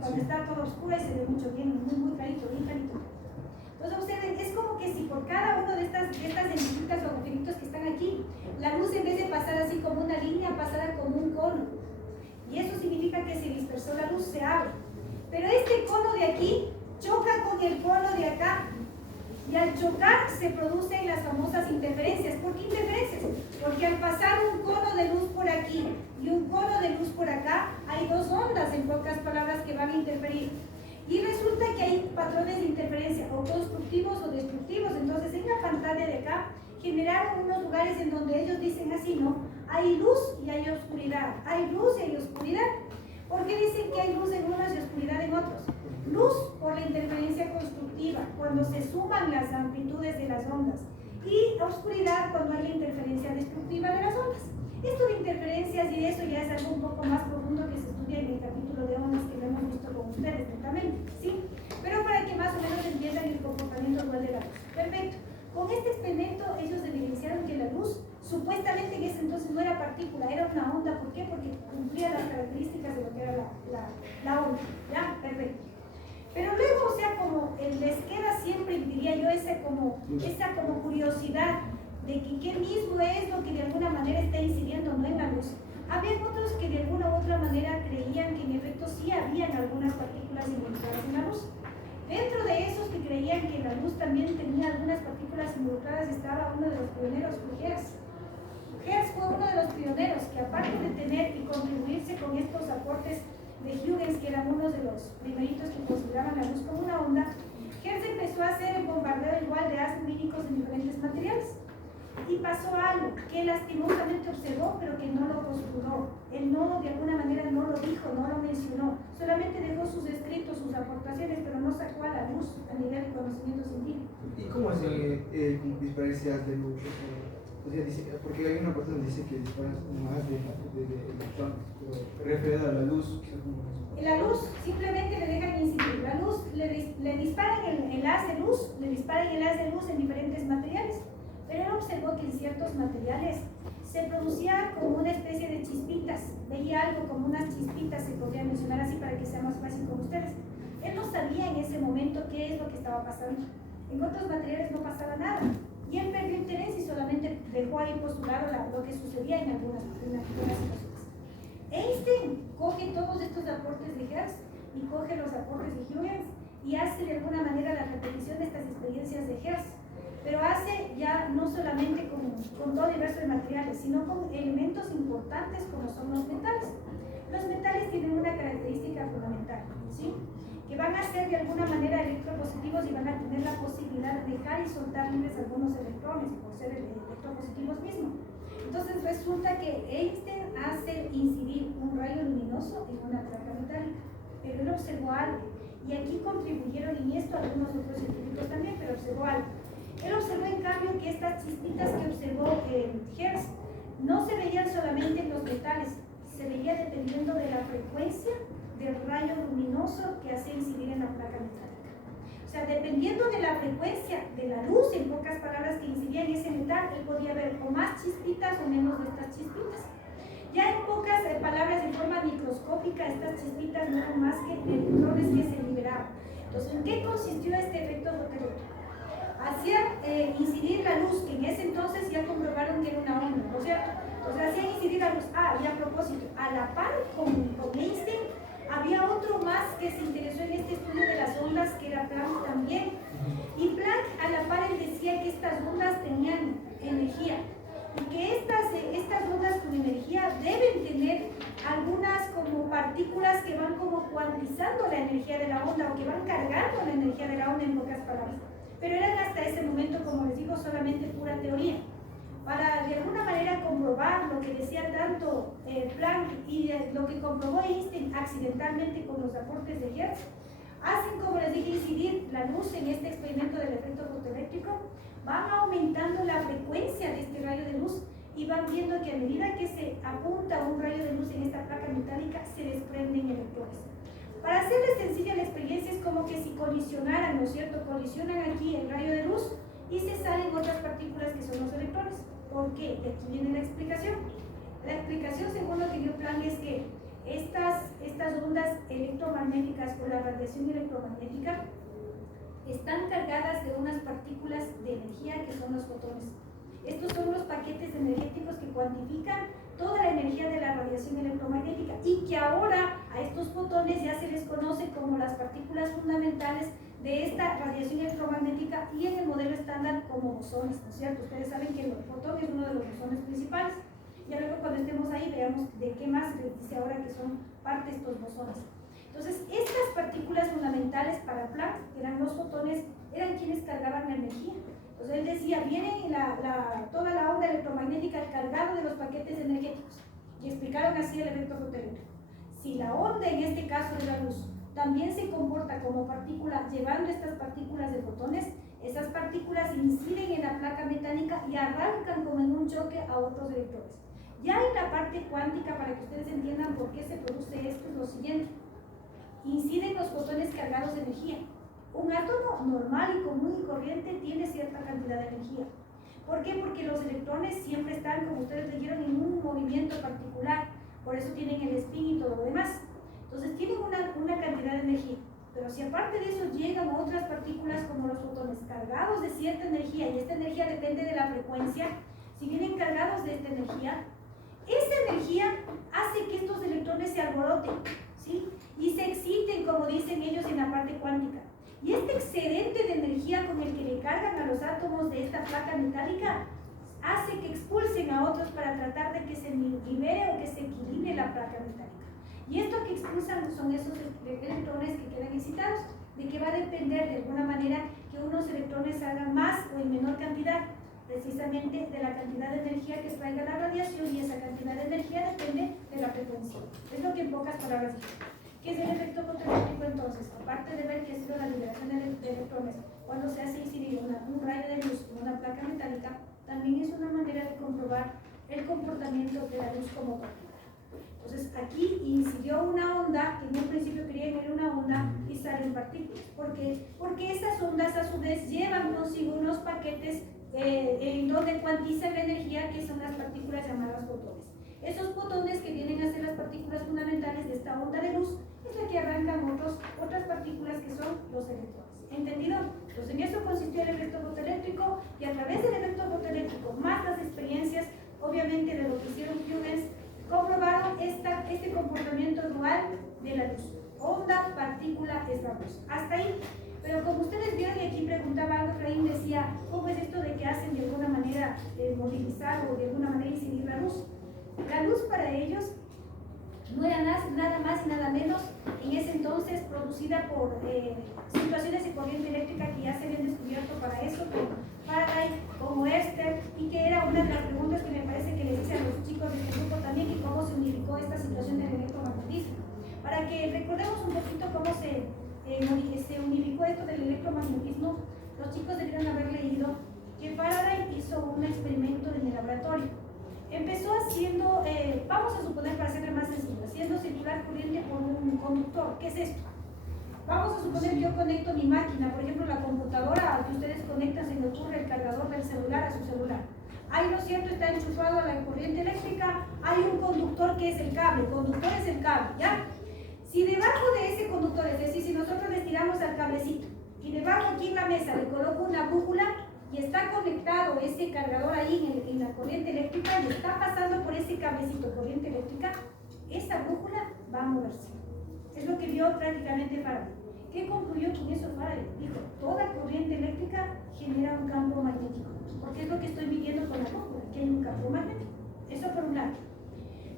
Cuando está todo oscuro y se ve mucho bien, pasó la luz, se abre. Pero este cono de aquí choca con el cono de acá. Y al chocar se producen las famosas interferencias. ¿Por qué interferencias? Porque al pasar un cono de luz por aquí y un cono de luz por acá, hay dos ondas, en pocas palabras, que van a interferir. Y resulta que hay patrones de interferencia, o constructivos o destructivos. Entonces, en la pantalla de acá, generaron unos lugares en donde ellos dicen así, ¿no? Hay luz y hay oscuridad. Hay luz y hay oscuridad. ¿Por qué dicen que hay luz en unos y oscuridad en otros? Luz por la interferencia constructiva, cuando se suman las amplitudes de las ondas, y oscuridad cuando hay la interferencia destructiva de las ondas. Esto de interferencias y eso ya es algo un poco más profundo que se estudia en el capítulo de ondas que lo hemos visto con ustedes netamente, ¿sí? Pero para que más o menos entiendan el comportamiento dual de la luz. Perfecto. Con este experimento ellos evidenciaron que la luz supuestamente en ese entonces no era partícula, era una onda. ¿Por qué? Porque cumplía las características de lo que era la onda. ¿Ya? Perfecto. Pero luego, o sea, como les queda siempre, diría yo, esa como curiosidad de que qué mismo es lo que de alguna manera está incidiendo no en la luz. Había otros que de alguna u otra manera creían que en efecto sí habían algunas partículas involucradas en la luz. Dentro de esos que creían que la luz también tenía algunas partículas involucradas estaba uno de los pioneros, Hertz. Hertz fue uno de los pioneros que, aparte de tener y contribuirse con estos aportes de Huygens, que eran unos de los primeritos que consideraban la luz como una onda, Hertz empezó a hacer el bombardeo igual de haces lumínicos en diferentes materiales. Y pasó algo que lastimosamente observó, pero que no lo postuló. Él no, de alguna manera, no lo dijo, no lo mencionó. Solamente dejó sus escritos, sus aportaciones, pero no sacó a la luz a nivel de conocimiento científico. ¿Y cómo es diferencias de luz? O sea, dice, porque hay una parte donde dice que disparan más de electrones, pero referido a la luz. La luz simplemente le dejan incidir. La luz le disparan el haz de luz, en diferentes materiales. Pero él observó que en ciertos materiales se producía como una especie de chispitas. Veía algo como unas chispitas, se podría mencionar así para que sea más fácil con ustedes. Él no sabía en ese momento qué es lo que estaba pasando. En otros materiales no pasaba nada. Y él perdió interés y solamente dejó ahí postulado lo que sucedía en algunas situaciones. Einstein coge todos estos aportes de Hertz y coge los aportes de Huygens y hace de alguna manera la repetición de estas experiencias de Hertz, pero hace ya no solamente con todo diverso de materiales, sino con elementos importantes como son los metales. Los metales tienen una característica fundamental, ¿sí? Que van a ser de alguna manera electropositivos y van a tener la posibilidad de dejar y soltar libres algunos electrones por ser electropositivos mismos. Entonces resulta que Einstein hace incidir un rayo luminoso en una placa metálica, pero él observó algo, y aquí contribuyeron, y esto algunos otros científicos también, pero observó algo. Él observó en cambio que estas chispitas que observó Hertz no se veían solamente en los metales, se veía dependiendo de la frecuencia del rayo luminoso que hacía incidir en la placa metálica. O sea, dependiendo de la frecuencia de la luz, en pocas palabras, que incidía en ese metal, él podía ver o más chispitas o menos de estas chispitas. Ya en pocas palabras, de forma microscópica, estas chispitas no eran más que electrones que se liberaban. Entonces, ¿en qué consistió este efecto fotoeléctrico? Hacía incidir la luz, que en ese entonces ya comprobaron que era una onda, ¿no es cierto? Entonces hacía incidir la luz. Y a propósito, a la par con Einstein, había otro más que se interesó en este estudio de las ondas, que era Planck también. Y Planck, a la par, él decía que estas ondas tenían energía, y que estas ondas con energía deben tener algunas como partículas que van como cuantizando la energía de la onda, o que van cargando la energía de la onda, en pocas palabras. Pero eran hasta ese momento, como les digo, solamente pura teoría. Para de alguna manera comprobar lo que decía tanto Planck y lo que comprobó Einstein accidentalmente con los aportes de Hertz, hacen, como les dije, incidir la luz en este experimento del efecto fotoeléctrico, van aumentando la frecuencia de este rayo de luz y van viendo que a medida que se apunta un rayo de luz en esta placa metálica, se desprenden electrones. Para hacerles sencilla la experiencia, es como que si colisionaran, ¿no es cierto? Colisionan aquí el rayo de luz y se salen otras partículas que son los electrones. ¿Por qué? De aquí viene la explicación. La explicación, según lo que dio Planck, es que estas ondas electromagnéticas o la radiación electromagnética están cargadas de unas partículas de energía que son los fotones. Estos son los paquetes energéticos que cuantifican toda la energía de la radiación electromagnética y que ahora A estos fotones ya se les conoce como las partículas fundamentales de esta radiación electromagnética y en el modelo estándar como bosones, ¿no es cierto? Ustedes saben que el fotón es uno de los bosones principales. Ya luego cuando estemos ahí veamos de qué más les dice ahora que son parte de estos bosones. Entonces, estas partículas fundamentales para Planck, que eran los fotones, eran quienes cargaban la energía. Entonces él decía, viene toda la onda electromagnética cargada de los paquetes energéticos. Y explicaron así el efecto fotoeléctrico. Si la onda, en este caso de la luz, también se comporta como partícula, llevando estas partículas de fotones, esas partículas inciden en la placa metálica y arrancan como en un choque a otros electrones. Ya en la parte cuántica, para que ustedes entiendan por qué se produce esto, es lo siguiente. Inciden los fotones cargados de energía. Un átomo normal y común y corriente tiene cierta cantidad de energía. ¿Por qué? Porque los electrones siempre están, como ustedes leyeron, en un movimiento particular. Por eso tienen el spin y todo lo demás. Entonces tienen una cantidad de energía. Pero si aparte de eso llegan otras partículas como los fotones cargados de cierta energía, y esta energía depende de la frecuencia, si vienen cargados de esta energía, esa energía hace que estos electrones se alboroten, ¿sí? Y se exciten, como dicen ellos en la parte cuántica. Y este excedente de energía con el que le cargan a los átomos de esta placa metálica hace que expulsen a otros para tratar de que se libere o que se equilibre la placa metálica. Y esto que expulsan son esos electrones que quedan excitados, de que va a depender de alguna manera que unos electrones salgan más o en menor cantidad, precisamente de la cantidad de energía que traiga la radiación, y esa cantidad de energía depende de la frecuencia. Es lo que en pocas palabras digo. ¿Qué es el efecto fotoeléctrico entonces? Aparte de ver que ha sido la liberación de electrones cuando se hace incidir un rayo de luz en una placa metálica, también es una manera de comprobar el comportamiento de la luz como partícula. Entonces aquí incidió una onda, que en un principio creían que era una onda, y salen partículas. ¿Por qué? Porque esas ondas a su vez llevan consigo unos paquetes en donde cuantizan la energía, que son las partículas llamadas fotones. Esos fotones que vienen a ser las partículas fundamentales de esta onda de luz es la que arrancan otras partículas que son los electrones. ¿Entendido? Entonces en eso consistió el efecto fotoeléctrico, y a través del efecto fotoeléctrico más las experiencias, obviamente, de lo que hicieron Huygens, comprobaron este comportamiento dual de la luz. Onda, partícula, es la luz. Hasta ahí. Pero como ustedes vieron, y aquí preguntaba algo, Efraín decía, ¿cómo es esto de que hacen de alguna manera movilizar o de alguna manera incidir la luz? La luz para ellos no era nada más y nada menos en ese entonces producida por situaciones de corriente eléctrica que ya se habían descubierto para eso, con Faraday, como Hertzsprung, y que era una de las preguntas que me parece que les hice a los chicos de este grupo también, y cómo se unificó esta situación del electromagnetismo. Para que recordemos un poquito cómo se unificó esto del electromagnetismo, los chicos debieron haber leído que Faraday hizo un experimento en el laboratorio. Empezó haciendo, vamos a suponer, para hacerlo más sencillo, haciendo circular corriente por un conductor. ¿Qué es esto? Vamos a suponer que yo conecto mi máquina, por ejemplo la computadora que ustedes conectan, se le ocurre el cargador del celular a su celular. Ahí, ¿no es cierto?, está enchufado a la corriente eléctrica, hay un conductor que es el cable, el conductor es el cable, ¿ya? Si debajo de ese conductor, es decir, si nosotros le tiramos al cablecito y debajo aquí en la mesa le coloco una brújula y está conectado ese cargador ahí en la corriente eléctrica y está pasando por ese cablecito corriente eléctrica, esa brújula va a moverse. Es lo que vio prácticamente Faraday. ¿Qué concluyó con eso Faraday? Dijo, toda corriente eléctrica genera un campo magnético, porque es lo que estoy midiendo con la brújula, que hay un campo magnético. Eso por un lado.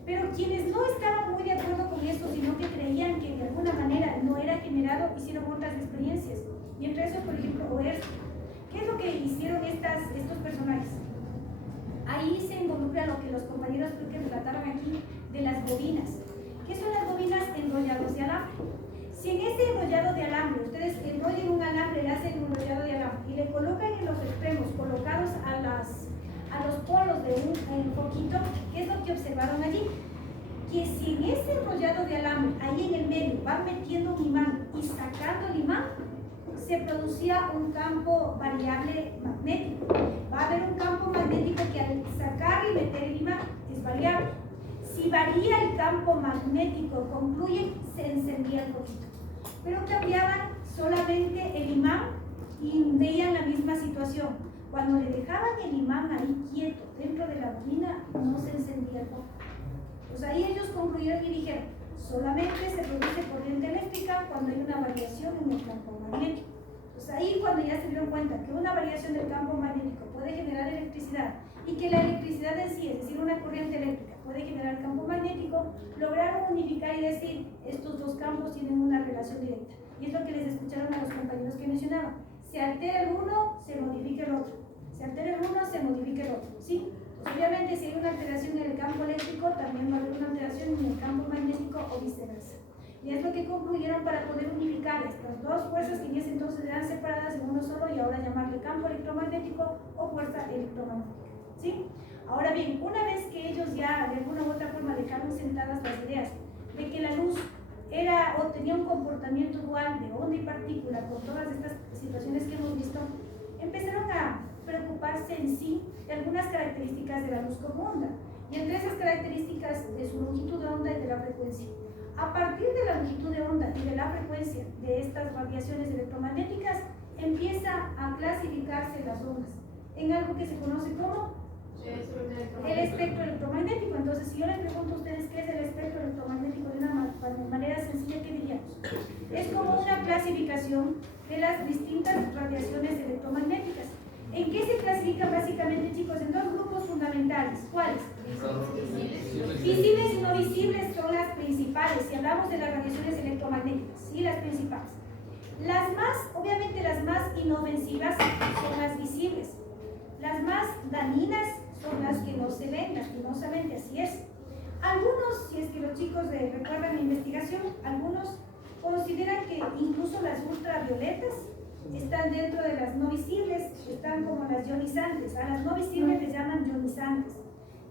Pero quienes no estaban muy de acuerdo con eso, sino que creían que de alguna manera no era generado, hicieron otras experiencias. Y entre eso, por ejemplo, Hertzsprung. ¿Qué es lo que hicieron estos personajes? Ahí se involucra lo que los compañeros creo que relataron aquí de las bobinas. ¿Qué son las bobinas? Enrollados de alambre. Si en ese enrollado de alambre ustedes enrollan un alambre, le hacen un enrollado de alambre y le colocan en los extremos, colocados a los polos de un foquito, ¿qué es lo que observaron allí? Que si en ese enrollado de alambre, ahí en el medio, van metiendo un imán y sacando el imán, se producía un campo variable magnético. Va a haber un campo magnético que al sacar y meter el imán es variable. Si varía el campo magnético, concluyen, se encendía el foquito. Pero cambiaban solamente el imán y veían la misma situación. Cuando le dejaban el imán ahí quieto dentro de la bobina, no se encendía el foco. Pues ahí ellos concluyeron y dijeron, Solamente se produce corriente eléctrica cuando hay una variación en el campo magnético. Pues ahí cuando ya se dieron cuenta que una variación del campo magnético puede generar electricidad y que la electricidad en sí, es decir, una corriente eléctrica, puede generar campo magnético, lograron unificar y decir, estos dos campos tienen una relación directa. Y es lo que les escucharon a los compañeros que mencionaban. Se altera el uno, se modifica el otro. Se altera el uno, se modifica el otro. ¿Sí? Pues obviamente si hay una alteración en el campo eléctrico, también va a haber una alteración en el campo magnético o viceversa. Y es lo que concluyeron para poder unificar estas dos fuerzas que en ese entonces eran separadas en uno solo y ahora llamarle campo electromagnético o fuerza electromagnética. ¿Sí? Ahora bien, una vez que ellos ya de alguna u otra forma dejaron sentadas las ideas de que la luz era o tenía un comportamiento dual de onda y partícula con todas estas situaciones que hemos visto, empezaron a preocuparse en sí de algunas características de la luz como onda, y entre esas características de su longitud de onda y de la frecuencia. A partir de la longitud de onda y de la frecuencia de estas radiaciones electromagnéticas, empieza a clasificarse las ondas en algo que se conoce como el espectro electromagnético. Entonces, si yo les pregunto a ustedes qué es el espectro electromagnético de una manera sencilla, ¿qué diríamos? Es como una clasificación de las distintas radiaciones electromagnéticas. ¿En qué se clasifican básicamente, chicos? En dos grupos fundamentales. ¿Cuáles? Visibles y no visibles son las principales, si hablamos de las radiaciones electromagnéticas, sí, las principales. Las más, obviamente las más inofensivas son las visibles. Las más dañinas son las que no se ven, lastimosamente, así es. Algunos, si es que los chicos recuerdan la investigación, algunos consideran que incluso las ultravioletas están dentro de las no visibles, están como las ionizantes. A las no visibles les llaman ionizantes.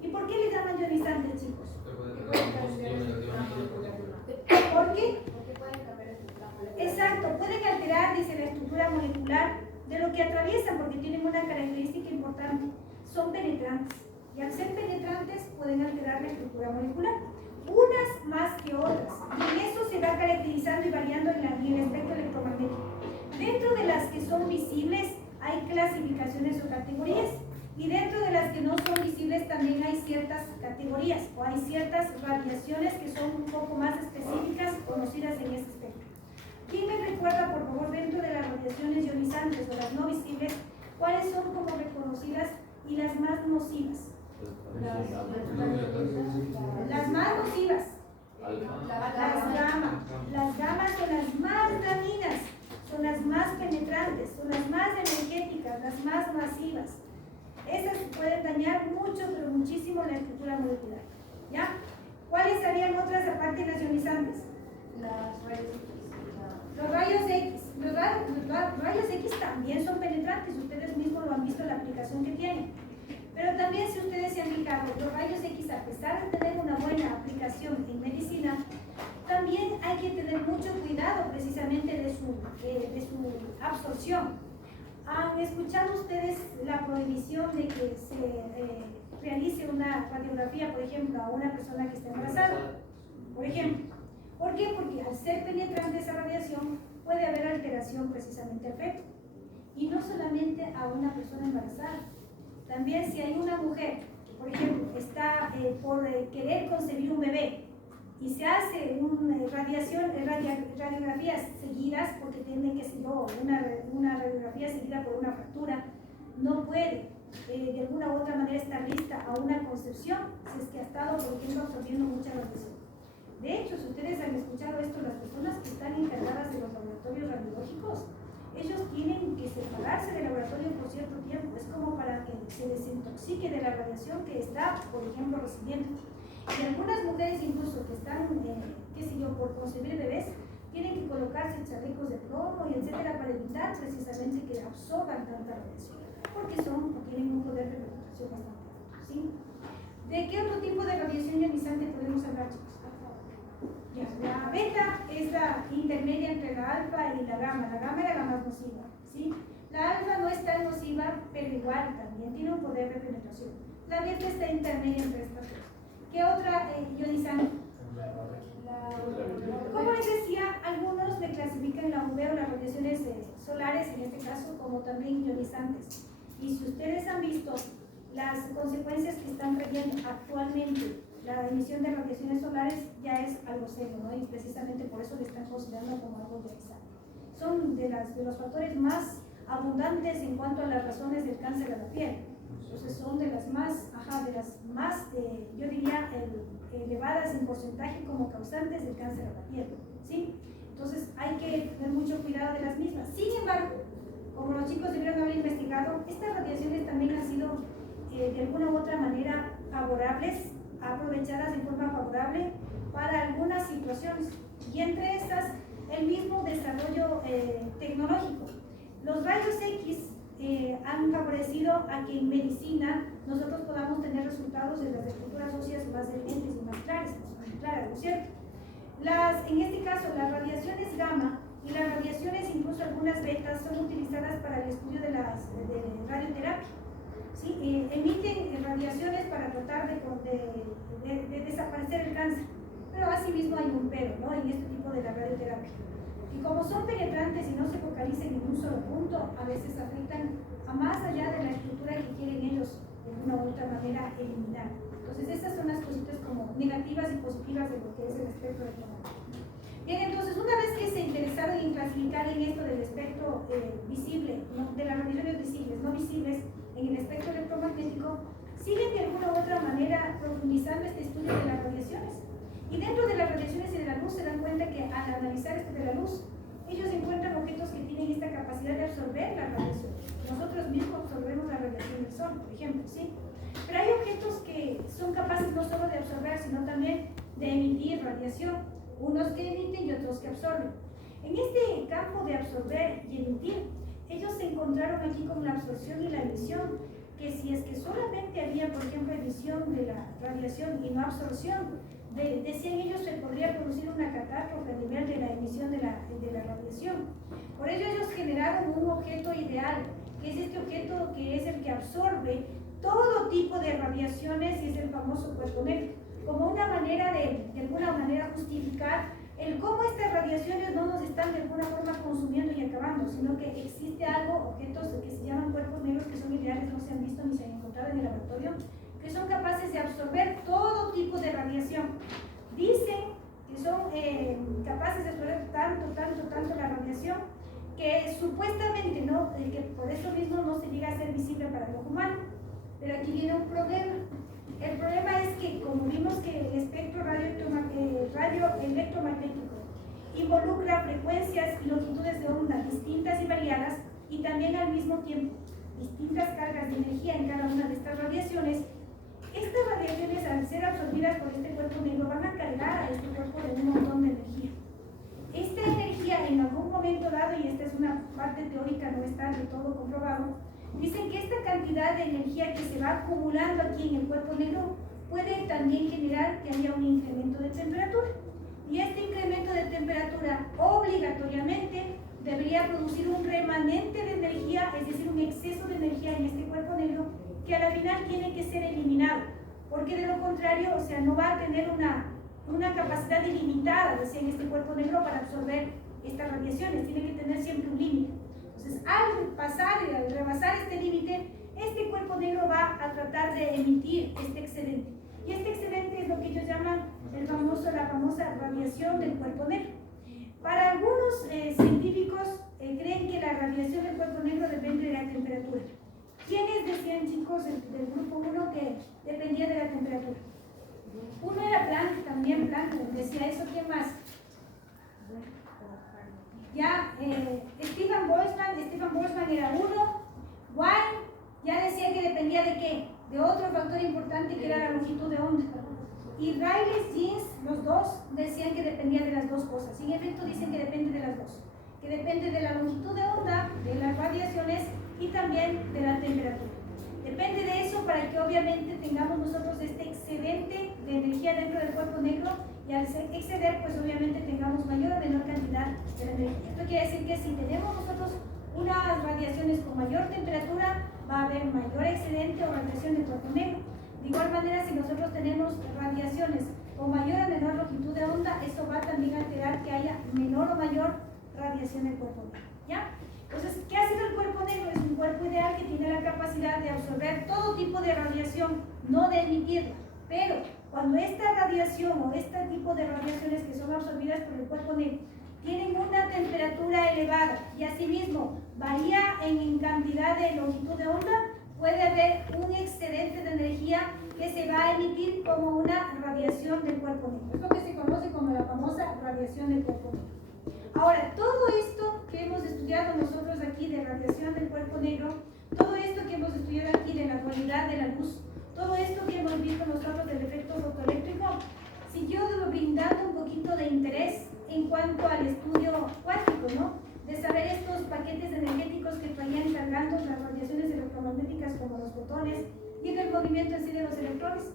¿Y por qué les llaman ionizantes, chicos? ¿Por qué? Exacto, pueden alterar, dice, la estructura molecular de lo que atraviesan, porque tienen una característica importante, son penetrantes, y al ser penetrantes pueden alterar la estructura molecular, unas más que otras, y en eso se va caracterizando y variando en el espectro electromagnético. Dentro de las que son visibles hay clasificaciones o categorías, y dentro de las que no son visibles también hay ciertas categorías o hay ciertas radiaciones que son un poco más específicas conocidas en ese espectro. ¿Quién me recuerda, por favor, dentro de las radiaciones ionizantes o las no visibles, cuáles son como reconocidas y las más nocivas? Las más nocivas. Las gamas son las más dañinas, son las más penetrantes, son las más energéticas, las más masivas. Esas pueden dañar mucho, pero muchísimo la estructura molecular. ¿Ya? ¿Cuáles harían otras aparte de las ionizantes? Los rayos X. Los rayos X también son penetrantes, ustedes mismos lo han visto en la aplicación que tienen. Pero también, si ustedes se han fijado, los rayos X, a pesar de tener una buena aplicación en medicina, también hay que tener mucho cuidado precisamente de su absorción. ¿Han escuchado ustedes la prohibición de que se realice una radiografía, por ejemplo, a una persona que está embarazada? Por ejemplo. ¿Por qué? Porque al ser penetrante esa radiación puede haber alteración precisamente al feto. Y no solamente a una persona embarazada. También si hay una mujer que, por ejemplo, está por querer concebir un bebé y se hace radiografías seguidas, porque tiene, qué sé yo, una radiografía seguida por una fractura, no puede de alguna u otra manera estar lista a una concepción si es que ha estado, por ejemplo, absorbiendo mucha radiación. De hecho, si ustedes han escuchado esto, las personas que están encargadas de los laboratorios radiológicos, ellos tienen que separarse del laboratorio por cierto tiempo, es como para que se desintoxique de la radiación que está, por ejemplo, recibiendo. Y algunas mujeres incluso que están, qué sé yo, por concebir bebés, tienen que colocarse chalecos de plomo y etcétera para evitar precisamente que absorban tanta radiación, porque tienen un poder de penetración bastante alto, ¿sí? ¿De qué otro tipo de radiación ionizante podemos hablar, chicos? Ya, la beta es la intermedia entre la alfa y la gamma. La gamma era la más nociva, ¿sí? La alfa no es tan nociva, pero igual también tiene un poder de penetración. La beta está intermedia entre estas dos. ¿Qué otra ionizante? Como les decía, algunos le clasifican la UV o las radiaciones solares, en este caso, como también ionizantes. Y si ustedes han visto las consecuencias que están trayendo actualmente la emisión de radiaciones solares ya es algo serio, ¿no? Y precisamente por eso le están considerando como algo realizable. Son de los factores más abundantes en cuanto a las razones del cáncer de la piel. Entonces son de las más, yo diría, elevadas en porcentaje como causantes del cáncer de la piel, ¿sí? Entonces hay que tener mucho cuidado de las mismas. Sin embargo, como los chicos debieron haber investigado, estas radiaciones también han sido de alguna u otra manera favorables, aprovechadas de forma favorable para algunas situaciones, y entre estas el mismo desarrollo tecnológico. Los rayos X han favorecido a que en medicina nosotros podamos tener resultados de las estructuras óseas más evidentes y más claras, ¿no es cierto? En este caso, las radiaciones gamma y las radiaciones, incluso algunas betas, son utilizadas para el estudio de radioterapia. ¿Sí? Emiten radiaciones para tratar de desaparecer el cáncer, pero asimismo hay un pero, ¿no?, en este tipo de la radioterapia. Y como son penetrantes y no se focalizan en un solo punto, a veces afectan a más allá de la estructura que quieren ellos de una u otra manera eliminar. Entonces estas son las cositas como negativas y positivas de lo que es el espectro electromagnético. Bien, entonces una vez que se interesaron en clasificar en esto del espectro visible, ¿no?, de las radiaciones visibles, no visibles, en el espectro electromagnético, siguen de alguna u otra manera profundizando este estudio de las radiaciones. Y dentro de las radiaciones y de la luz se dan cuenta que al analizar esto de la luz, ellos encuentran objetos que tienen esta capacidad de absorber la radiación. Nosotros mismos absorbemos la radiación del sol, por ejemplo, ¿sí? Pero hay objetos que son capaces no solo de absorber, sino también de emitir radiación. Unos que emiten y otros que absorben. En este campo de absorber y emitir, ellos se encontraron aquí con la absorción y la emisión, que si es que solamente había, por ejemplo, emisión de la radiación y no absorción, decían ellos, se podría producir una catástrofe a nivel de la emisión de la radiación. Por ello ellos generaron un objeto ideal, que es este objeto que es el que absorbe todo tipo de radiaciones, y es el famoso cuerpo negro, como una manera de alguna manera justificar el cómo estas radiaciones no nos están de alguna forma consumiendo y acabando, sino que existe algo, objetos que se llaman cuerpos negros, que son ideales, no se han visto ni se han encontrado en el laboratorio, que son capaces de absorber todo tipo de radiación. Dicen que son capaces de absorber tanto la radiación, que supuestamente, ¿no?, que por eso mismo no se llega a ser visible para el ojo humano. Pero aquí viene un problema. El problema es que, como vimos que el espectro radioelectromagnético involucra frecuencias y longitudes de onda distintas y variadas, y también al mismo tiempo distintas cargas de energía en cada una de estas radiaciones, estas radiaciones, al ser absorbidas por este cuerpo negro, van a cargar a este cuerpo de un montón de energía. Esta energía, en algún momento dado, y esta es una parte teórica, no está de todo comprobado, dicen que esta cantidad de energía que se va acumulando aquí en el cuerpo negro puede también generar que haya un incremento de temperatura. Y este incremento de temperatura obligatoriamente debería producir un remanente de energía, es decir, un exceso de energía en este cuerpo negro, que a la final tiene que ser eliminado, porque de lo contrario, o sea, no va a tener una capacidad ilimitada, decía, en este cuerpo negro para absorber estas radiaciones, tiene que tener siempre un límite. Entonces, al rebasar este límite, este cuerpo negro va a tratar de emitir este excedente. Y este excedente es lo que ellos llaman la famosa radiación del cuerpo negro. Para algunos científicos creen que la radiación del cuerpo negro depende de la temperatura. ¿Quiénes decían, chicos, del grupo 1 que dependía de la temperatura? Uno era Planck, también Planck decía eso. ¿Quién más? Ya, Stephen Boltzmann era uno. Wine ya decía que dependía de qué, de otro factor importante que era la longitud de onda. Y Rayleigh, Jeans, los dos decían que dependía de las dos cosas. En efecto, dicen que depende de las dos, que depende de la longitud de onda, de las radiaciones y también de la temperatura. Depende de eso para que obviamente tengamos nosotros este excedente de energía dentro del cuerpo negro, y al exceder, pues obviamente tengamos mayor o menor cantidad de la energía. Esto quiere decir que si tenemos nosotros unas radiaciones con mayor temperatura, va a haber mayor excedente o radiación del cuerpo negro. De igual manera, si nosotros tenemos radiaciones con mayor o menor longitud de onda, eso va también a alterar que haya menor o mayor radiación del cuerpo negro, ¿ya? Entonces, ¿qué ha sido el cuerpo negro? Es un cuerpo ideal que tiene la capacidad de absorber todo tipo de radiación, no de emitirla. Pero cuando esta radiación o este tipo de radiaciones que son absorbidas por el cuerpo negro tienen una temperatura elevada y asimismo varía en cantidad de longitud de onda, puede haber un excedente de energía que se va a emitir como una radiación del cuerpo negro. Es lo que se conoce como la famosa radiación del cuerpo negro. Ahora, todo esto que hemos estudiado nosotros aquí de radiación del cuerpo negro, todo esto que hemos estudiado aquí de la dualidad de la luz, todo esto que hemos visto nosotros del efecto fotoeléctrico, siguió brindando un poquito de interés en cuanto al estudio cuántico, ¿no? De saber estos paquetes energéticos que traían cargando las radiaciones electromagnéticas como los fotones y en el movimiento en sí de los electrones.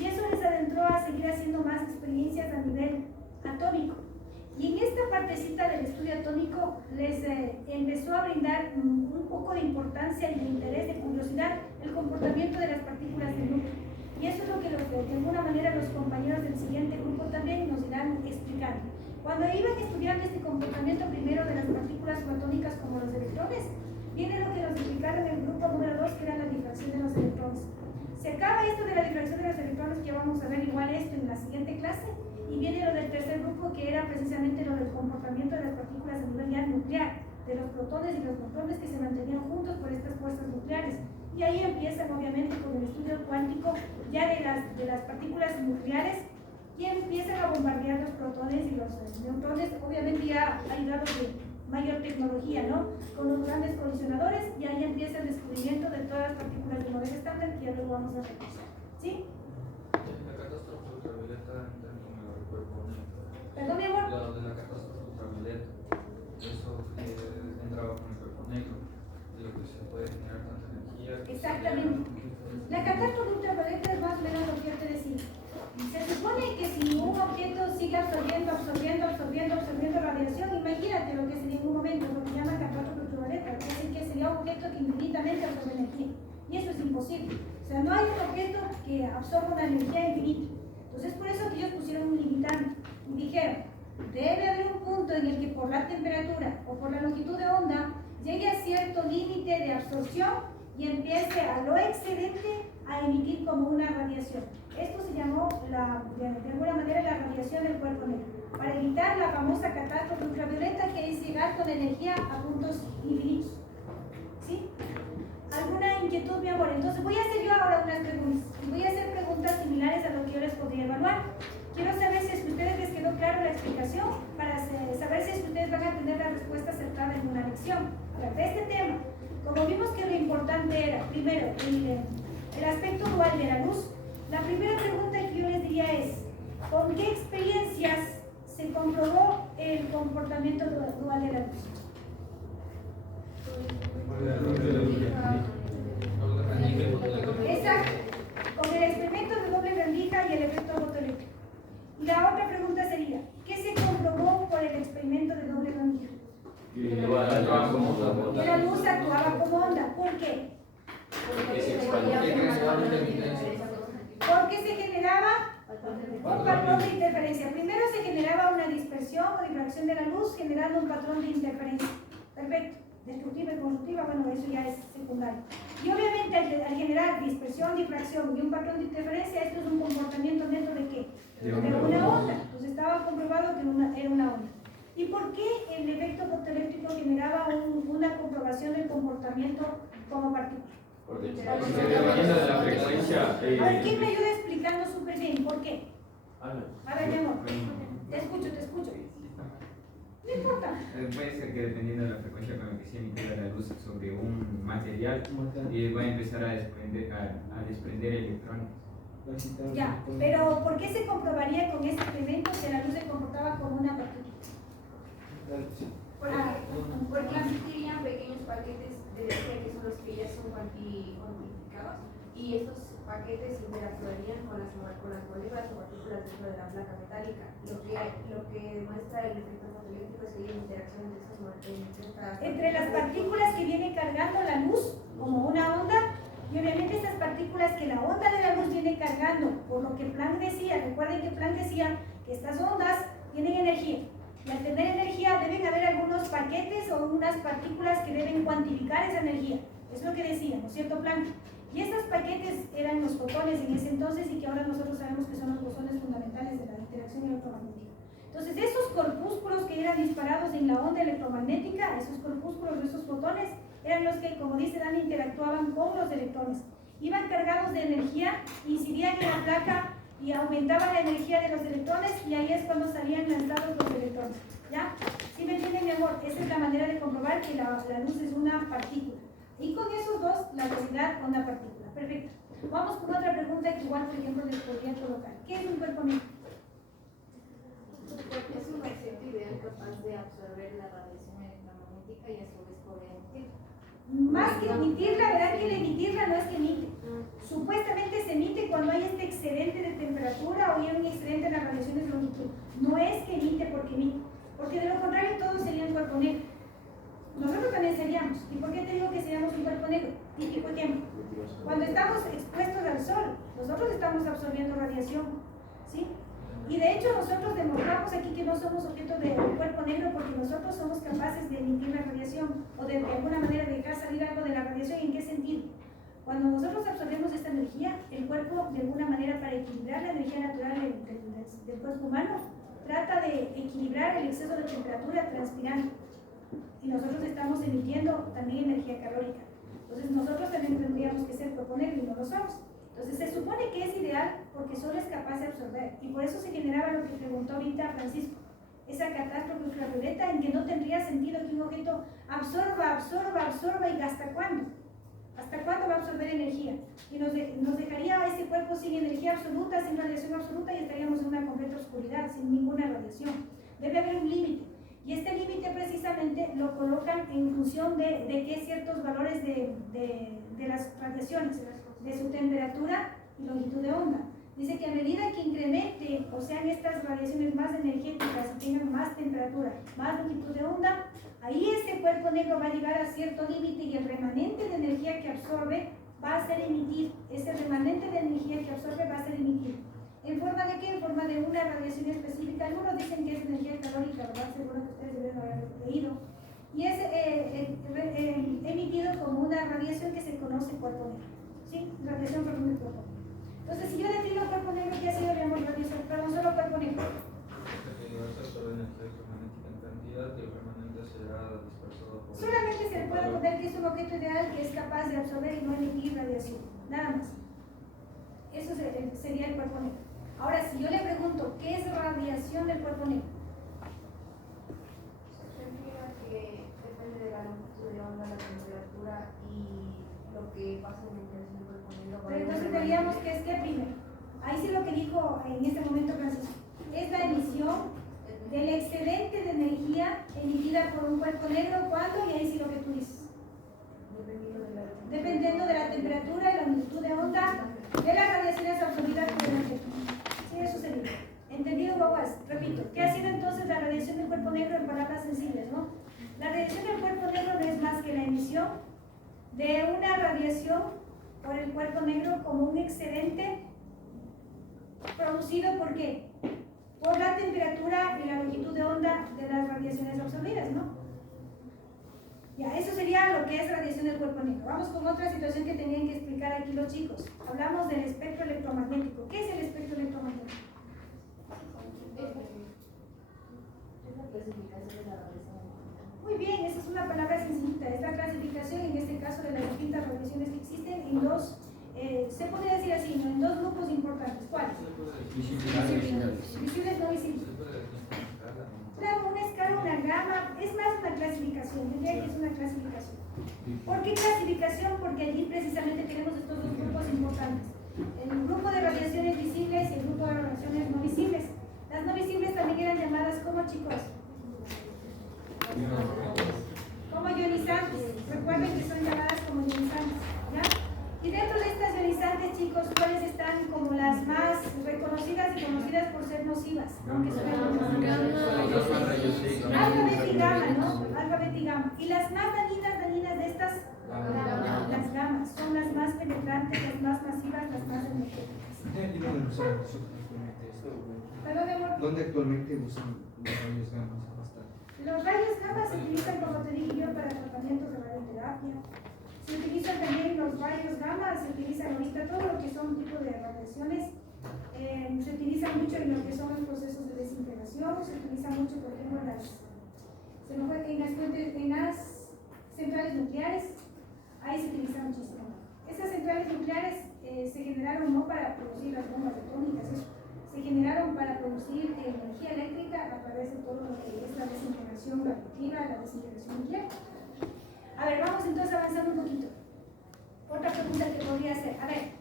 Y eso les adentró a seguir haciendo más experiencias a nivel atómico. Y en esta partecita del estudio atómico les empezó a brindar un poco de importancia y de interés, de curiosidad, el comportamiento de las partículas del núcleo. Y eso es lo que de alguna manera los compañeros del siguiente grupo también nos irán explicando. Cuando iban estudiando este comportamiento primero de las partículas subatómicas como los electrones, viene lo que nos explicaron en el grupo número 2, que era la difracción de los electrones. Se acaba esto de la difracción de los electrones, que ya vamos a ver igual esto en la siguiente clase, y viene lo del tercer grupo, que era precisamente lo del comportamiento de las partículas a nivel ya nuclear, de los protones y los neutrones que se mantenían juntos por estas fuerzas nucleares. Y ahí empiezan obviamente con el estudio cuántico ya de las partículas nucleares, y empiezan a bombardear los protones y los neutrones, obviamente ya ayudados de mayor tecnología, ¿no? Con los grandes colisionadores, y ahí empieza el descubrimiento de todas las partículas de modelo estándar, que ya luego vamos a repasar. ¿Sí? La catástrofe ultravioleta entra en el cuerpo negro. ¿Perdón, mi amor? Lo de la catástrofe ultravioleta, eso entraba con el cuerpo negro, de lo que se puede generar tanta energía. Exactamente. La catástrofe ultravioleta es más o menos lo que yo te decía. Se supone que si un objeto sigue absorbiendo radiación, imagínate lo que sería en un momento, lo que llaman catástrofe ultravioleta, es decir, que sería un objeto que infinitamente absorbe energía. Y eso es imposible. O sea, no hay un objeto que absorba una energía infinita. Entonces, por eso que ellos pusieron un limitante y dijeron, debe haber un punto en el que por la temperatura o por la longitud de onda llegue a cierto límite de absorción y empiece a lo excedente a emitir como una radiación. Esto se llamó, de alguna manera, la radiación del cuerpo negro, para evitar la famosa catástrofe ultravioleta, que es llegar con energía a puntos infinitos. ¿Sí? ¿Alguna inquietud, mi amor? Entonces voy a hacer yo ahora unas preguntas. Y voy a hacer preguntas similares a lo que yo les podría evaluar. Quiero saber si es que a ustedes les quedó claro la explicación, para saber si es que ustedes van a tener la respuesta acertada en una lección. Ahora, de este tema, como vimos que lo importante era, primero, el aspecto dual de la luz, la primera pregunta que yo les diría es, ¿con qué experiencias se comprobó el comportamiento dual de la luz? Exacto, con el experimento de doble rendija y el efecto fotoeléctrico. Y la otra pregunta sería, ¿qué se comprobó por el experimento de doble rendija? Que la luz actuaba como onda. ¿Por qué? Porque se generaba un patrón de interferencia. Primero se generaba una dispersión o difracción de la luz generando un patrón de interferencia. Perfecto. Destructiva y constructiva, bueno, eso ya es secundario. Y obviamente al generar dispersión, difracción y un patrón de interferencia, esto es un comportamiento neto de ¿qué? De una onda. Entonces estaba comprobado que era una onda. ¿Y por qué el efecto fotoeléctrico generaba una comprobación del comportamiento como partícula? Porque dependiendo de la frecuencia. A ver, ¿quién me ayuda explicando súper bien? ¿Por qué? A ver, mi amor, te escucho. No importa. Puede ser que dependiendo de la frecuencia con la que se emite la luz sobre un material, va a empezar a desprender electrones. Ya, pero ¿por qué se comprobaría con este experimento que la luz se comportaba como una partícula? Porque existirían pequeños paquetes de energía que son los que ya son cuantificados, y estos paquetes interactuarían con las moléculas o partículas dentro de la placa metálica. Lo que demuestra el efecto fotoeléctrico sería la interacción de estas moléculas entre las partículas que vienen cargando la luz como una onda, y obviamente estas partículas que la onda de la luz viene cargando, por lo que Planck decía, recuerden que Planck decía que estas ondas tienen energía. Y al tener energía deben haber algunos paquetes o unas partículas que deben cuantificar esa energía. Es lo que decía, ¿no es cierto, Planck? Y estos paquetes eran los fotones en ese entonces y que ahora nosotros sabemos que son los bosones fundamentales de la interacción electromagnética. Entonces, esos corpúsculos que eran disparados en la onda electromagnética, esos corpúsculos, esos fotones, eran los que, como dice Dani, interactuaban con los electrones. Iban cargados de energía, incidían en la placa y aumentaban la energía de los electrones, y ahí es cuando salían lanzados los electrones. ¿Ya? ¿Sí me entienden, mi amor? Esa es la manera de comprobar que la luz es una partícula. Y con esos dos, la velocidad onda partícula. Perfecto. Vamos con otra pregunta que igual, por ejemplo, les podría colocar. ¿Qué es un cuerpo negro? Es un objeto ideal capaz de absorber la radiación electromagnética y a su vez poder emitirla. Más que emitirla, ¿verdad? Que el emitirla no es que emite. Supuestamente se emite cuando hay este excedente de temperatura o hay un excedente en las radiaciones de longitud. No es que emite porque emite. Porque de lo contrario todos serían cuerpo negro. Nosotros también seríamos. ¿Y por qué te digo que seríamos un cuerpo negro? Típico ejemplo. Cuando estamos expuestos al sol, nosotros estamos absorbiendo radiación. ¿Sí? Y de hecho nosotros demostramos aquí que no somos objeto de cuerpo negro porque nosotros somos capaces de emitir la radiación o de alguna manera dejar salir algo de la radiación. ¿En qué sentido? Cuando nosotros absorbemos esta energía, el cuerpo de alguna manera para equilibrar la energía natural del cuerpo humano trata de equilibrar el exceso de temperatura transpirando. Y nosotros estamos emitiendo también energía calórica. Entonces nosotros también tendríamos que ser cuerpo negro y no lo somos. Entonces se supone que es ideal porque solo es capaz de absorber. Y por eso se generaba lo que preguntó ahorita Francisco. Esa catástrofe ultravioleta en que no tendría sentido que un objeto absorba y ¿hasta cuándo? ¿Hasta cuándo va a absorber energía? Y nos dejaría ese cuerpo sin energía absoluta, sin radiación absoluta y estaríamos en una completa oscuridad, sin ninguna radiación. Debe haber un límite. Y este límite precisamente lo colocan en función de qué ciertos valores de las radiaciones, de su temperatura y longitud de onda. Dice que a medida que incremente, o sean estas radiaciones más energéticas y tengan más temperatura, más longitud de onda, ahí este cuerpo negro va a llegar a cierto límite y el remanente de energía que absorbe va a ser emitido. Ese remanente de energía que absorbe va a ser emitido. ¿En forma de qué? En forma de una radiación específica. Algunos dicen que es energía calórica, ¿verdad? Seguro que ustedes deben haber leído. Y es emitido como una radiación que se conoce cuerpo negro. ¿Sí? Radiación por un cuerpo negro. Entonces, si yo defino cuerpo negro, ¿qué ha sido, digamos, radiación? Perdón, solo cuerpo negro. Solamente se le puede poner que es un objeto ideal que es capaz de absorber y no emitir radiación. Nada más. Eso sería el cuerpo negro. Ahora, si yo le pregunto, ¿qué es radiación del cuerpo negro? Significa que depende de la longitud de onda, la temperatura y lo que pasa en la interacción del cuerpo negro. Pero entonces diríamos que es que primero. Ahí sí lo que dijo en este momento Francisco. Es la emisión del excedente de energía emitida por un cuerpo negro. ¿Cuándo? Y ahí sí lo que tú dices. Dependiendo de la temperatura y la longitud de onda de las radiaciones absorbidas por el objeto. Sí, eso sería. ¿Entendido, guaguas? Repito, ¿qué ha sido entonces la radiación del cuerpo negro en palabras sensibles, no? La radiación del cuerpo negro no es más que la emisión de una radiación por el cuerpo negro como un excedente producido ¿por qué? Por la temperatura y la longitud de onda de las radiaciones absorbidas, ¿no? Ya, eso sería lo que es radiación del cuerpo negro. Vamos con otra situación que tenían que explicar aquí los chicos. Hablamos del espectro electromagnético. ¿Qué es el espectro electromagnético? Es la clasificación de la radiación. Muy bien, esa es una palabra sencillita. Es la clasificación, en este caso, de las distintas radiaciones que existen en dos, se podría decir así, ¿no? En dos grupos importantes. ¿Cuáles? Visibles, no visibles. Claro, una escala, una gama, es más una clasificación, diría que es una clasificación. ¿Por qué clasificación? Porque allí precisamente tenemos estos dos grupos importantes. El grupo de radiaciones visibles y el grupo de radiaciones no visibles. Las no visibles también eran llamadas como, chicos, como ionizantes. Recuerden que son llamadas como ionizantes, ¿ya? Y dentro de estas ionizantes, chicos, ¿cuáles están como las más reconocidas y conocidas por ser nocivas? Aunque alfa, beta y gamma, ¿no? Alfa, beta y gamma. Y las más dañinas de estas, las gamas, son las más penetrantes, las más masivas, las más energéticas. Perdón, amor. ¿Dónde actualmente usan los rayos gamma bastante? Los rayos gamma se utilizan, como te dije yo, para tratamientos de radioterapia. Se utilizan también los rayos gamma, se utilizan ahorita todo lo que son tipos de radiaciones. Se utiliza mucho en lo que son los procesos de desintegración, se utiliza mucho, por ejemplo, en las centrales nucleares, ahí se utiliza muchísimo. Estas centrales nucleares se generaron no para producir las bombas atómicas, se generaron para producir energía eléctrica a través de todo lo que es la desintegración radioactiva, la desintegración nuclear. A ver, vamos entonces avanzando un poquito. Otra pregunta que podría hacer, a ver,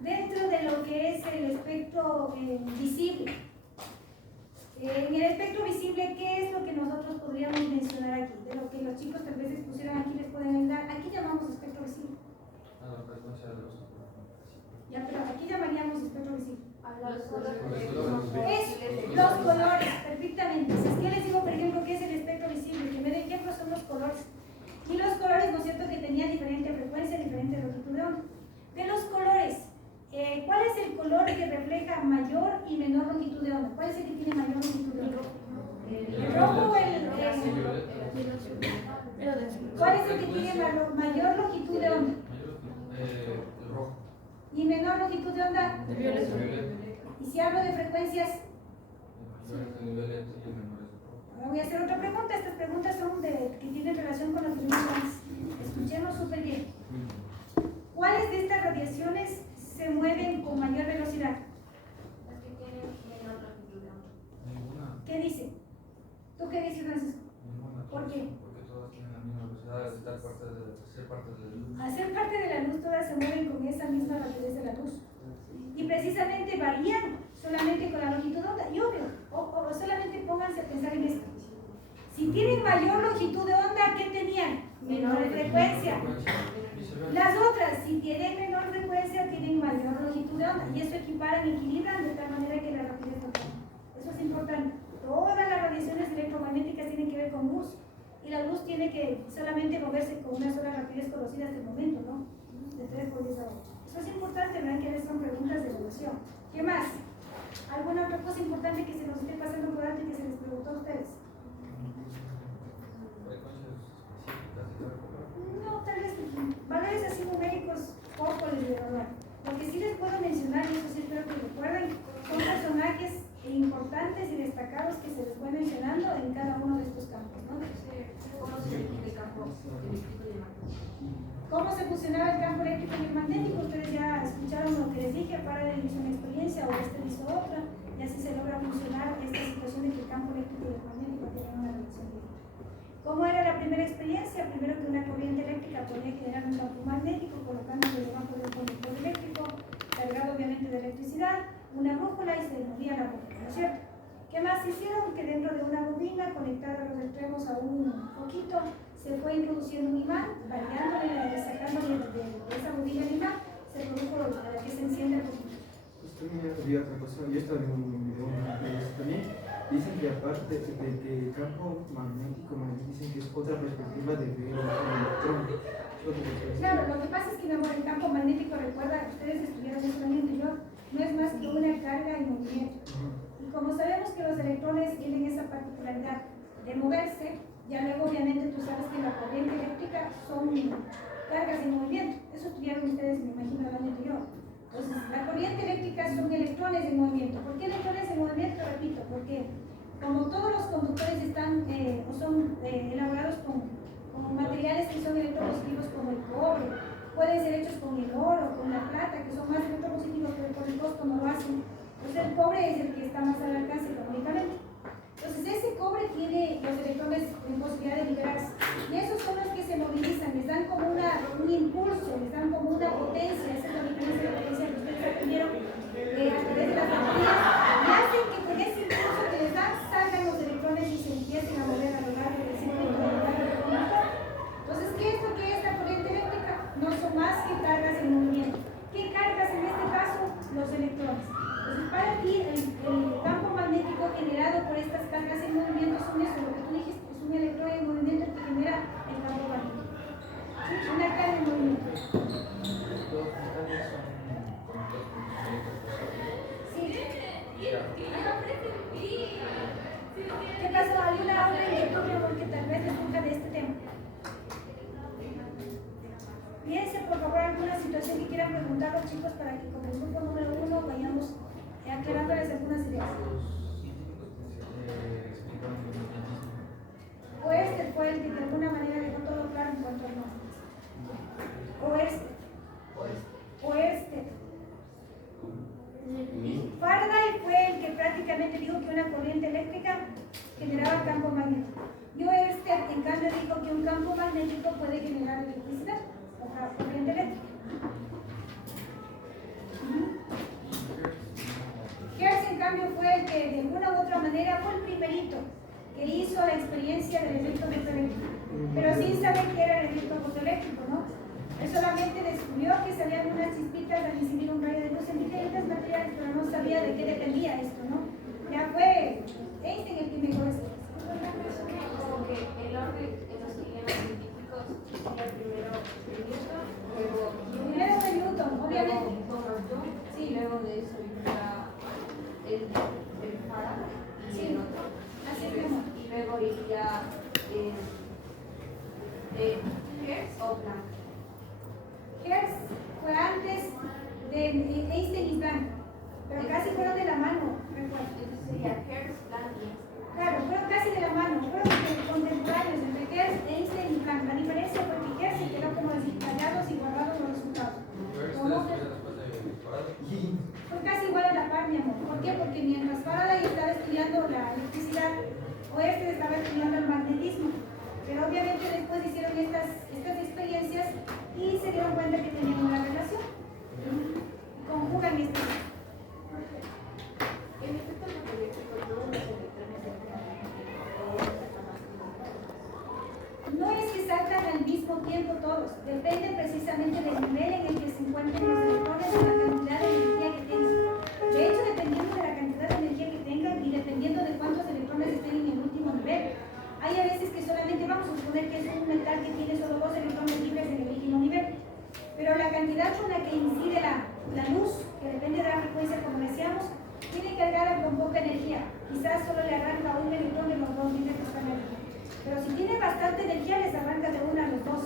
dentro de lo que es el espectro visible, en el espectro visible, ¿qué es lo que nosotros podríamos mencionar aquí? De lo que los chicos tal vez les pusieron aquí, les pueden ayudar. Aquí llamamos espectro visible. A la frecuencia de los Ya, pero aquí llamaríamos espectro visible. Es Los colores, perfectamente. Si es que les digo, por ejemplo, qué es el espectro visible, el primer ejemplo son los colores. Y los colores, ¿no es cierto?, que tenían diferente frecuencia, diferente longitud de onda. De los colores, ¿cuál es el color que refleja mayor y menor longitud de onda? ¿Cuál es el que tiene mayor longitud de onda? ¿El rojo o el ¿Cuál es el que tiene mayor longitud de onda? el rojo. ¿Y menor longitud de onda? El violeta. Y si hablo de frecuencias, El mayor es el violeta y el menor es el rojo. ahora voy a hacer otra pregunta. Estas preguntas son que tienen relación con las preguntas. Escuchemos súper bien. ¿Cuáles de estas radiaciones se mueven con mayor velocidad? las que tienen menor longitud de onda. Ninguna. ¿Qué dice? ¿Tú qué dices, Francisco? Ninguna. ¿Por qué? Porque todas tienen la misma velocidad de ser parte de la luz. Al ser parte de la luz, todas se mueven con esa misma rapidez de la luz. Y precisamente varían solamente con la longitud de onda. Y obvio, o solamente pónganse a pensar en esto. Si tienen mayor longitud de onda, ¿qué tenían? Menor frecuencia. Las otras, si tienen menor frecuencia, tienen mayor longitud de onda. Y eso equiparan, equilibran de tal manera que la rapidez no cambia. Eso es importante. Todas las radiaciones electromagnéticas tienen que ver con luz. Y la luz tiene que solamente moverse con una sola rapidez conocida hasta el momento, ¿no? De 3 por 10 a 8. Eso es importante, ¿verdad? Que son preguntas de evaluación. ¿Qué más? ¿Alguna otra cosa importante que se nos esté pasando por alto y que se les preguntó a ustedes? Frecuencias específicas de cada color. No, tal vez valores así numéricos poco les voy a hablar. Lo que sí les puedo mencionar, y eso sí espero que recuerden, son personajes importantes y destacados que se les fue mencionando en cada uno de estos campos, ¿no? ¿Cómo se define el campo eléctrico y el magnético? ¿Cómo se fusionaba el campo eléctrico y el magnético? Ustedes ya escucharon lo que les dije, para él hizo una experiencia o este hizo otra, y así se logra funcionar esta situación de que el campo eléctrico y el magnético tienen una relación directa. ¿Cómo era la primera experiencia? Primero que una corriente eléctrica podía generar un campo magnético colocándolo debajo de un conductor eléctrico, cargado obviamente de electricidad, una brújula y se movía la brújula, ¿no es cierto? ¿Qué más hicieron? Que dentro de una bobina conectada a los extremos a un foquito se fue introduciendo un imán, variándole, sacándole de esa bobina el imán, se produjo que se enciende el foquito. Pues también había otra cosa, yo estaba en un video también, dicen que aparte de que el campo magnético, dicen que es otra perspectiva de ver el electrón. Claro, lo que pasa es que el campo magnético, recuerda, ustedes estudiaron eso también yo, no es más que una carga en movimiento. Y como sabemos que los electrones tienen esa particularidad de moverse, ya luego obviamente tú sabes que la corriente eléctrica son cargas en movimiento. Eso estudiaron ustedes, me imagino, el año anterior. Entonces, la corriente eléctrica son electrones en movimiento. ¿Por qué electrones en movimiento? Repito, porque como todos los conductores están o son elaborados con materiales que son electropositivos como el cobre, pueden ser hechos con el oro, con la plata, que son más electropositivos, pero por el costo no lo hacen. Entonces el cobre es el que está más al alcance económicamente. Entonces ese cobre tiene los electrones en posibilidad de liberarse. Y esos son los que se movilizan, les dan como un impulso, les dan como una potencia. Esa es la diferencia de potencia que ustedes aprendieron a través de las baterías. Y hacen que con ese impulso que les dan salgan los electrones y se empiecen a mover a lo largo del circuito, a lo largo del conductor. Entonces, ¿qué es lo que es la corriente eléctrica? No son más que cargas en movimiento. ¿Qué cargas en este caso? Los electrones. Entonces, para ti, el campo magnético generado por estas cargas en movimiento son eso, lo que tú dijiste, es un electrón en movimiento que genera alguna situación que quieran preguntar los chicos para que como grupo número 1 vayamos aclarándoles algunas ideas. O este fue el que de alguna manera dejó todo claro en cuanto al nombre. O este. Faraday fue el que prácticamente dijo que una corriente eléctrica generaba campo magnético. Y Oersted, en cambio, dijo que un campo magnético puede generar electricidad, o sea, corriente eléctrica. Hertz, en cambio, fue el que de alguna u otra manera fue el primerito que hizo la experiencia del efecto fotoeléctrico, pero sin saber qué era el efecto fotoeléctrico, ¿no? Él solamente descubrió que salían unas chispitas al incidir un rayo de luz en diferentes materiales, pero no sabía de qué dependía esto, ¿no? Ya fue Einstein el que mejor esto. Como que el orden en los sistemas científicos sería primero Newton, luego Newton, obviamente. sí, luego de eso iría el Faraday y el otro. Así mismo. Y luego iría Hertz o Planck. Hertz fue antes de Einstein y Planck, pero casi fueron de la mano, recuerdo. Entonces sería Hertz, Planck y Einstein. Claro, fueron casi de la mano, fueron contemporáneos entre Hertz, Einstein y Planck. La diferencia fue que Hertz se quedó como detallados y guardados los resultados. ¿Cómo? Fue casi igual a la par, mi amor. ¿Por qué? Porque mientras Faraday estaba estudiando la electricidad, Oersted estaba estudiando el magnetismo. Pero obviamente después hicieron estas experiencias y se dieron cuenta que tenían una relación. Conjugan esto. En efecto, lo que todos los electrones de No es que saltan al mismo tiempo todos, depende precisamente del nivel en el que se encuentren los electrones y la cantidad de energía que tengan. De hecho, dependiendo de la cantidad de energía que tengan y dependiendo de cuántos electrones estén en el último nivel, hay a veces que solamente vamos a suponer que es un metal que tiene solo 2 electrones libres en el último nivel, pero la cantidad con la que incide la luz, que depende de la frecuencia como decíamos, tiene cargada con poca energía. Quizás solo le arranca un electrón de los 2 libres que están ahí. Pero si tiene bastante energía, les arranca de una a los 2.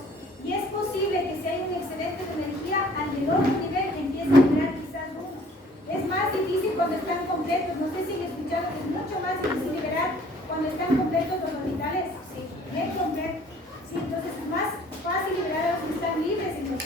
Y es posible que si hay un excedente de energía, al menor nivel empiece a generar quizás uno. Es más difícil cuando están completos. No sé si han escuchado que es mucho más difícil liberar cuando están completos los orbitales. Sí, bien completos. Sí, entonces es más fácil liberar a los que están libres en los